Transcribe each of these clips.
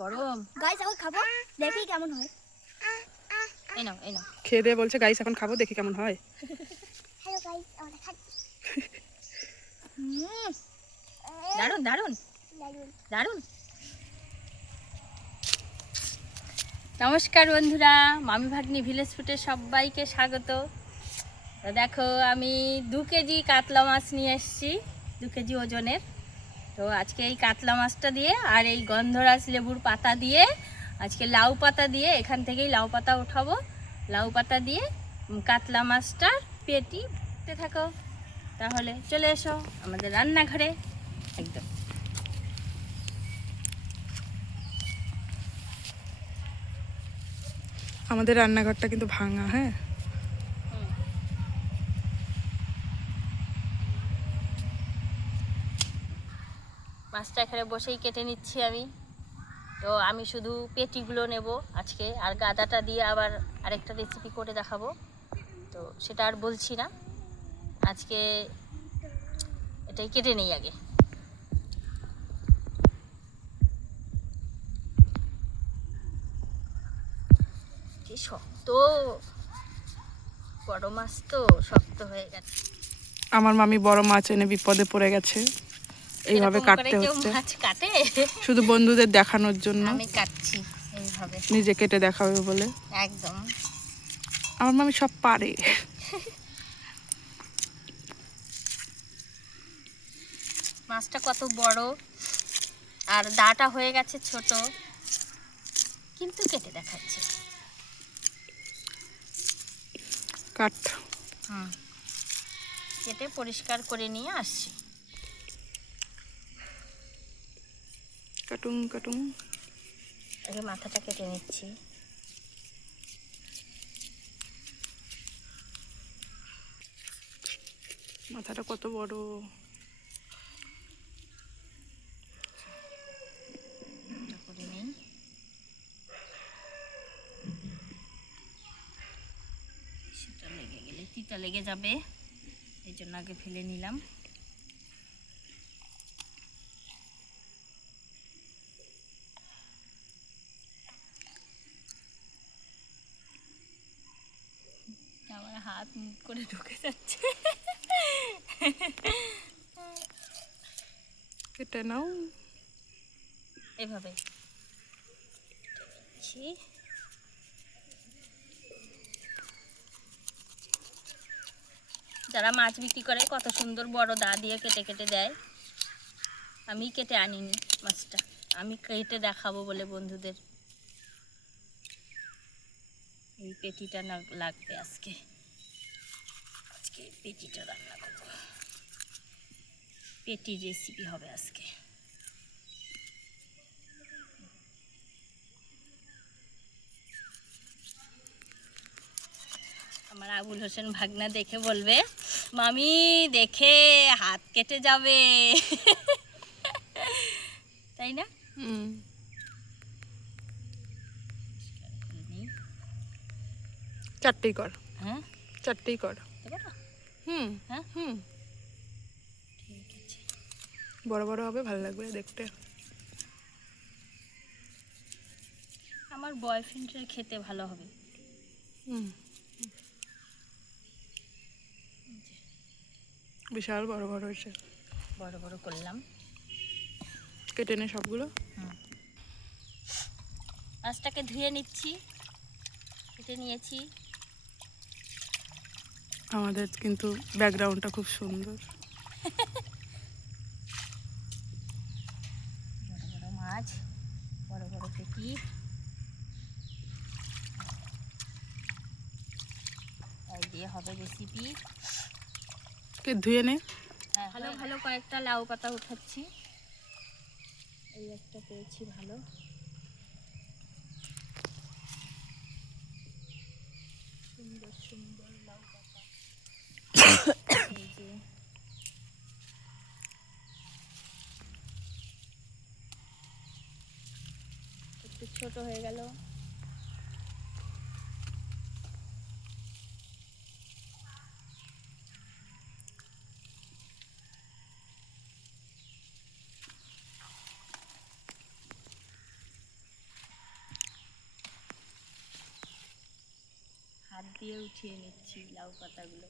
গরম। গাইস এখন খাব? দেখি কেমন হয়। এই নাও এই নাও। খেয়ে দিয়ে বলছে গাইস এখন খাব দেখি কেমন হয়। হ্যালো গাইস আমরা খাচ্ছি দারুণ দারুণ দারুণ নমস্কার বন্ধুরা মামি ভাগ্নি ভিলেজ ফুটে সবাইকে স্বাগত। তো দেখো আমি দু কেজি কাতলা মাছ নিয়ে এসেছি দু কেজি ওজনের। তো আজকে এই কাতলা মাছটা দিয়ে আর এই গন্ধরাজ লেবুর পাতা দিয়ে, আজকে লাউ পাতা দিয়ে, এখান থেকেই লাউ পাতা উঠাবো লাউ পাতা দিয়ে কাতলা মাছটার পেটি থাকো। তাহলে চলে এসো আমাদের রান্নাঘরে। একদম। আমাদের রান্নাঘরটা কিন্তু ভাঙা হ্যাঁ? মাছটা এখানে বসেই কেটে নিচ্ছি আমি। তো আমি শুধু পেটিগুলো নেব আজকে, আর গাদাটা দিয়ে আবার আরেকটা রেসিপি করে দেখাবো। তো সেটা আর বলছি না। আজকে এটাই কেটে নেই আগে। শক্ত! বড় মাছ তো শক্ত হয়ে গেছে। আমার মামি বড় মাছ এনে বিপদে পড়ে গেছে। এইভাবে কাটতে হচ্ছে। শুধু বন্ধুদের দেখানোর জন্য। আমি কাটছি এইভাবে। নিজে কেটে দেখাবে বলে। একদম। আমার মামি সব পারে। মাছটা কত বড় আর দাটা হয়ে গেছে ছোট। কিন্তু কেটে দেখাচ্ছে। কাট। হুম। কেটে পরিষ্কার করে নিয়ে আসছি। কাটুং কাটুং আগে মাথাটা কেটে নিচ্ছি। মাথাটা কত বড়? করে নিই সেটা লেগে গেলে তিতা লেগে যাবে। এই জন্য আগে ফেলে নিলাম আমার হাত মুখ করে ঢুকে যাচ্ছে। কেটে নাও। এভাবে। যারা মাছ বিক্রি করে কত সুন্দর বড় দা দিয়ে কেটে কেটে দেয়। আমি কেটে আনিনি মাছটা। আমি কেটে দেখাবো বলে বন্ধুদের। এই পেটিটা না লাগবে আজকে। আজকে পেটিটা রান্না করব। পেটির রেসিপি হবে আজকে। আমার আবুল হোসেন ভাগনা দেখে বলবে মামি দেখে হাত কেটে যাবে। তাই না? চারটেই কর। হ্যাঁ? চারটেই কর? হুম হ্যাঁ হুম। ঠিক আছে বড় বড় হবে ভালো লাগবে দেখতে। আমার বয়ফ্রেন্ডের খেতে ভালো হবে। হুম। বিশাল বড় বড় হয়েছে। বড় বড় করলাম। কেটে নে সবগুলো। মাছটাকে ধুয়ে নিচ্ছি। কেটে নিয়েছি। আমাদের কিন্তু ব্যাকগ্রাউন্ডটা খুব সুন্দর। বড় বড় মাছ বড় বড় পেটি। এই দিয়ে হবে রেসিপি কে ধুয়ে নে। হ্যাঁ ভালো ভালো কয়েকটা লাউ পাতা উঠাচ্ছি। এই একটা পেয়েছি ভালো। ছোট হয়ে গেল। হাত দিয়ে উঠিয়ে নিচ্ছি লাউ পাতাগুলো।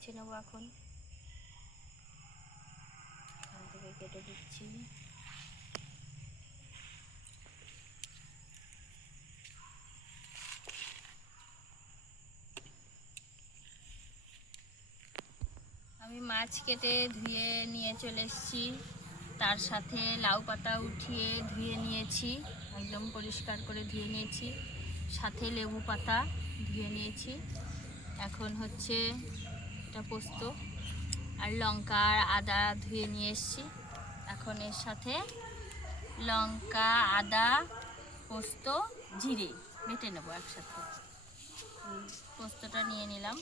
বেছে নেব এখন। এখান থেকে কেটে দিচ্ছি। আমি মাছ কেটে ধুয়ে নিয়ে চলে এসেছি। তার সাথে লাউ পাতা উঠিয়ে ধুয়ে নিয়েছি। একদম পরিষ্কার করে ধুয়ে নিয়েছি। সাথে লেবু পাতা ধুয়ে নিয়েছি। এখন হচ্ছে এটা পোস্ত আর লঙ্কা আর আদা ধুয়ে নিয়ে এসেছি। এখন এর সাথে লঙ্কা, আদা, পোস্ত, জিরে বেটে নেব একসাথে। পোস্তটা নিয়ে নিলাম।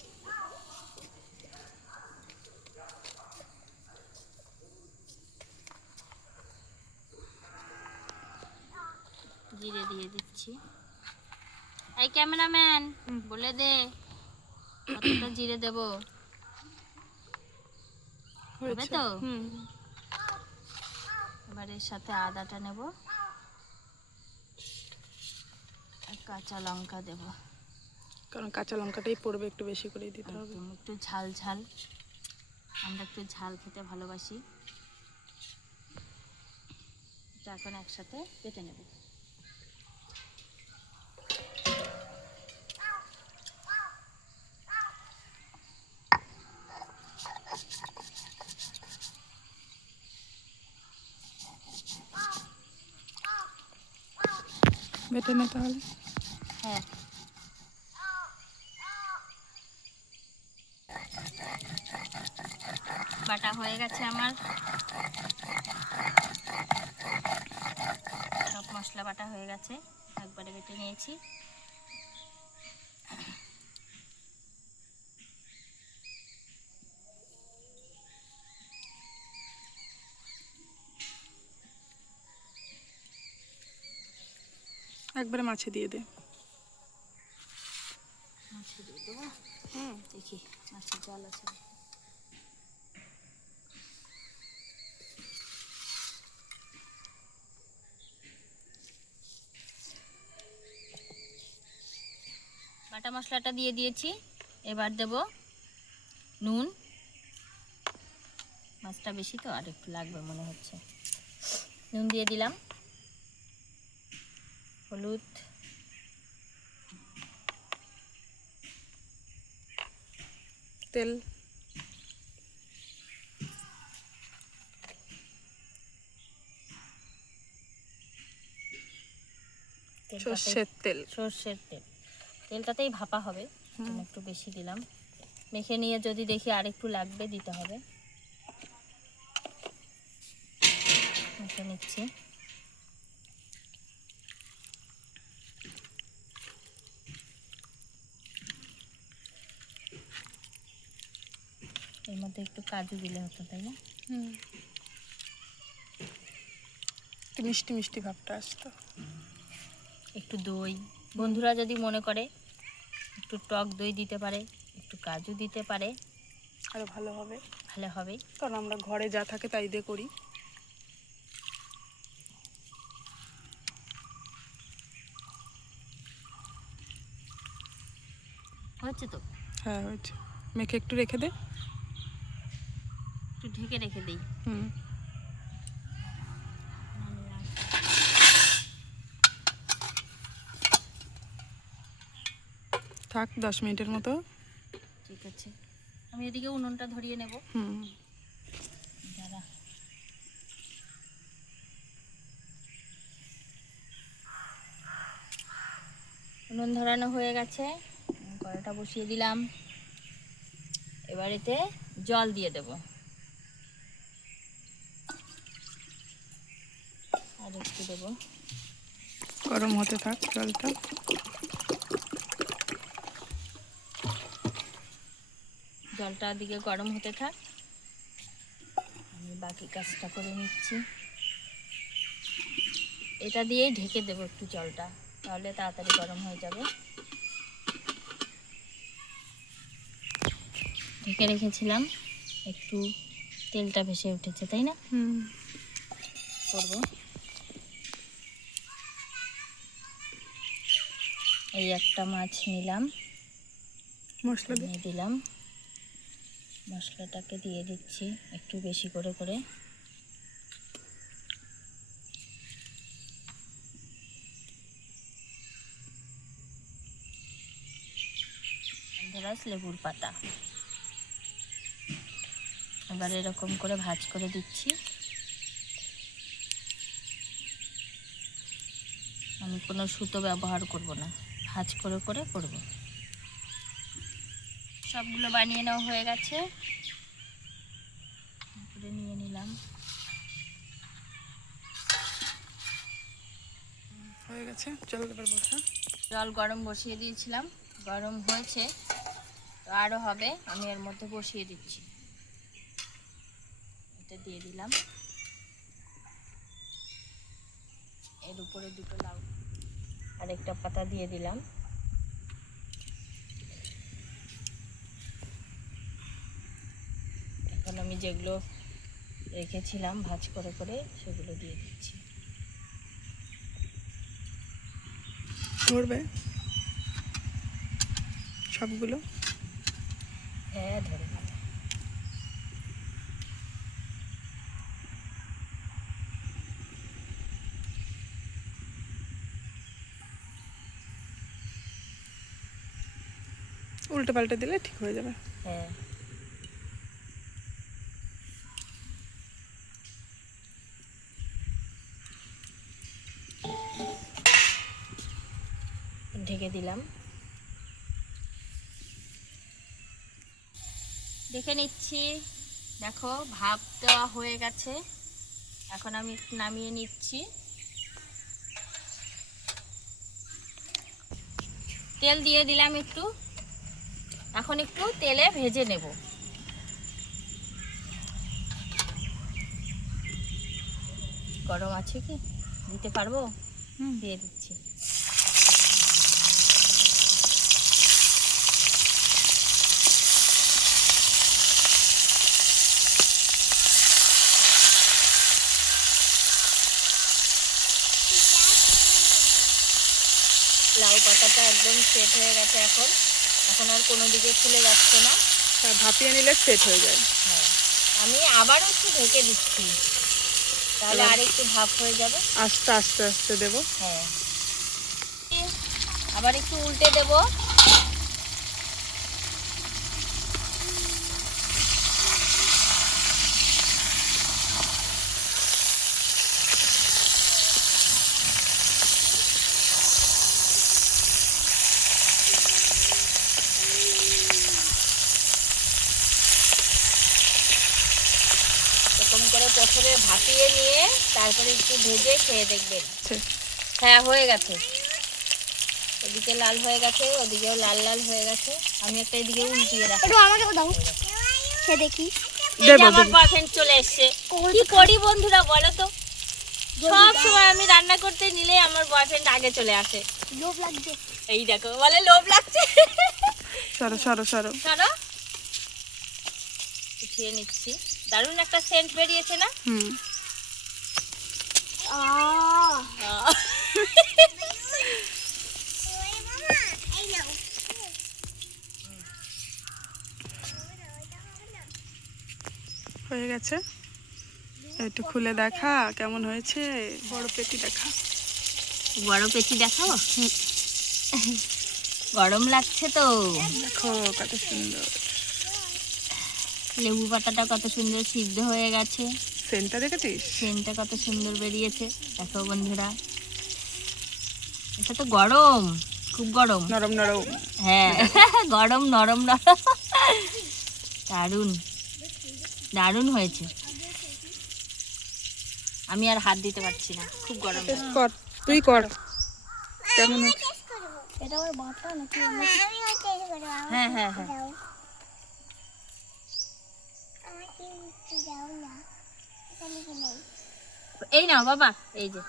জিরে দিয়ে দিচ্ছি। এই ক্যামেরাম্যান, বলে দে, কতটা জিরে দেব? হবে তো এবার এর সাথে আদাটা নেব। আর কাঁচা লঙ্কা দেব। কারণ কাঁচা লঙ্কাটাই পড়বে একটু বেশি করেই দিতে হবে। একটু ঝাল ঝাল। আমরা একটু ঝাল খেতে ভালোবাসি। এখন একসাথে কেটে নেব। বেটে নে তাহলে। হ্যাঁ। বাটা হয়ে গেছে আমার। সব মশলা বাটা হয়ে গেছে। একবারে বেটে নিয়েছি। একবারে মাছে দিয়ে দে। আছে বাটা মশলাটা দিয়ে দিয়েছি, এবার দেব নুন। মাছটা বেশি তো, আর একটু লাগবে মনে হচ্ছে। নুন দিয়ে দিলাম। হলুদ। তেল। সর্ষের তেল। সর্ষের তেল। তেলটাতেই ভাপা হবে একটু বেশি দিলাম। মেখে নিয়ে যদি দেখি আর একটু লাগবে দিতে হবে। মেখে নিচ্ছি এর মধ্যে একটু কাজু দিলে হতো তাই না? একটু মিষ্টি মিষ্টি ভাবটা আসতো। একটু দই। বন্ধুরা যদি মনে করে একটু টক দই দিতে পারে একটু কাজু দিতে পারে আরও ভালো হবে। ভালো হবে। কারণ আমরা ঘরে যা থাকে তাই দিয়ে করি। হচ্ছে তো? হ্যাঁ হয়েছে। মেখে একটু রেখে দে। ঢেকে রেখে দিই। হুম। থাক দশ মিনিটের মতো। ঠিক আছে। আমি এদিকে উনুনটা ধরিয়ে নেব। হুম। দাদা উনুন ধরানো হয়ে গেছে। কড়াটা বসিয়ে দিলাম। এবার এতে জল দিয়ে দেব। আর একটু দেবো। গরম হতে থাক জলটা। জলটা দিকে গরম হতে থাক। আমি বাকি কাজটা করে নিচ্ছি। এটা দিয়েই ঢেকে দেবো একটু জলটা তাহলে তাড়াতাড়ি গরম হয়ে যাবে। ঢেকে রেখেছিলাম একটু তেলটা ভেসে উঠেছে তাই না? হুম। করব। এই একটা মাছ নিলাম। মশলা দিয়ে? দিলাম। মশলাটাকে দিয়ে দিচ্ছি একটু বেশি করে করে। লেবুর পাতা। এবার এরকম করে ভাজ করে দিচ্ছি। আমি কোনো সুতো ব্যবহার করব না। ভাজ করে করে করব। সবগুলো বানিয়ে নেওয়া হয়ে গেছে। নিয়ে নিলাম। হয়ে গেছে? চলো এবার বসা। জল গরম বসিয়ে দিয়েছিলাম। গরম হয়েছে তো আরও হবে। আমি এর মধ্যে বসিয়ে দিচ্ছি। এটা দিয়ে দিলাম। এর উপরে দুটো লাউ। আর একটা পাতা দিয়ে দিলাম। এখন আমি যেগুলো রেখেছিলাম ভাজ করে করে সেগুলো দিয়ে দিচ্ছি। ধরবে সবগুলো? হ্যাঁ ধরে গেল উল্টে পাল্টে দিলে ঠিক হয়ে যাবে। হ্যাঁ। ঢেকে দিলাম। দেখে নিচ্ছি। দেখো, ভাপ দেওয়া হয়ে গেছে। এখন আমি নামিয়ে নিচ্ছি। তেল দিয়ে দিলাম একটু। এখন একটু তেলে ভেজে নেব। গরম আছে কি? দিতে পারব? হুম। দিয়ে দিচ্ছি। লাউ পাতাটা একদম সেট হয়ে গেছে এখন। এখন আর কোনো দিকে খুলে যাচ্ছে না। ভাপিয়ে নিলে সেট হয়ে যায়। হ্যাঁ আমি আবার একটু ঢেকে দিচ্ছি। তাহলে আর একটু ভাপ হয়ে যাবে। আস্তে আস্তে আস্তে দেবো। হ্যাঁ। আবার একটু উল্টে দেব। প্রথমে ভাপিয়ে নিয়ে তারপরে একটু ভেজে খেয়ে দেখবেন। হ্যাঁ হয়ে গেছে। এদিকে লাল হয়ে গেছে ওদিকেও লাল লাল হয়ে গেছে। আমি একটা এদিকে উল্টিয়ে রাখি। একটু আমাকে দাও। সে দেখি। আমার বয়ফ্রেন্ড চলে এসছে। কি করি বন্ধুরা বলো তো? সব সময় আমি রান্না করতে নিলে আমার বয়ফ্রেন্ড আগে চলে আসে। লোভ লাগছে। এই দেখো বলে লোভ লাগছে। সরো সরো। সরো। উঠিয়ে নিচ্ছি। দারুণ একটা সেন্ট বেরিয়েছে না? হুম। হয়ে গেছে? একটু খুলে দেখা কেমন হয়েছে? বড় পেটি দেখা। বড় পেটি দেখাবো গরম লাগছে তো। দেখো কত সুন্দর। লেবু পাতাটা কত সুন্দর সিদ্ধ হয়ে গেছে। সেন্টটা দেখেছিস? সেন্টটা কত সুন্দর বেরিয়েছে। দেখো বন্ধুরা এটা তো গরম খুব গরম। নরম নরম। হ্যাঁ গরম নরম নরম। দারুণ দারুণ হয়েছে। আমি আর হাত দিতে পারছি না খুব গরম। কর তুই কর। কেমন এটা আমার বাটা নাকি হ্যাঁ হ্যাঁ হ্যাঁ দাও আমাকে একটু দাও না এখানে কি নেই এই নাও বাবা। এই যে।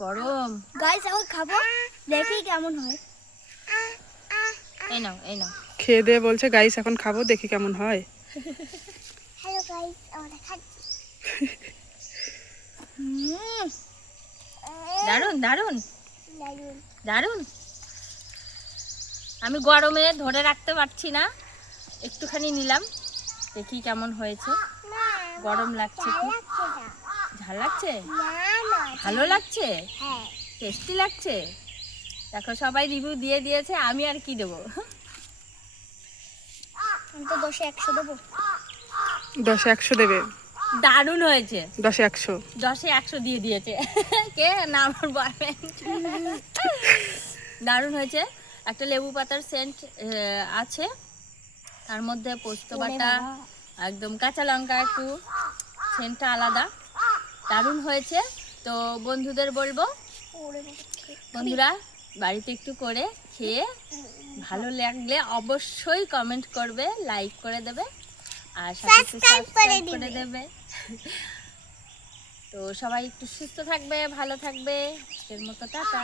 গরম। গাইস এখন খাব। দেখি কেমন হয়। এই নাও এই নাও। খেয়ে দিয়ে বলছে গাইস এখন খাব দেখি কেমন হয়। হ্যালো গাইস আমরা খাচ্ছি দারুণ দারুণ দারুণ আমি গরমে ধরে রাখতে পারছি না। একটুখানি নিলাম। দেখি কেমন হয়েছে। গরম লাগছে না। ঝাল লাগছে? না না ভালো লাগছে? হ্যাঁ। টেস্টি লাগছে? দেখো সবাই রিভিউ দিয়ে দিয়েছে আমি আর কি দেবো? আমি তো দশে একশো দেবো। দশে একশো দেবে। দারুণ হয়েছে। দশে একশো। দশে একশো দিয়ে দিয়েছে। কে? না আমার বয়ফ্রেন্ড দারুণ হয়েছে। একটা লেবু পাতার সেন্ট আছে। তার মধ্যে পোস্ত বাটা একদম কাঁচা লঙ্কা একটু। সেন্টটা আলাদা। দারুণ হয়েছে। তো বন্ধুদের বলব বন্ধুরা বাড়িতে একটু করে খেয়ে ভালো লাগলে অবশ্যই কমেন্ট করবে লাইক করে দেবে আর করে করে দেবে। তো সবাই একটু সুস্থ থাকবে ভালো থাকবে। আজকের মতো টাটা।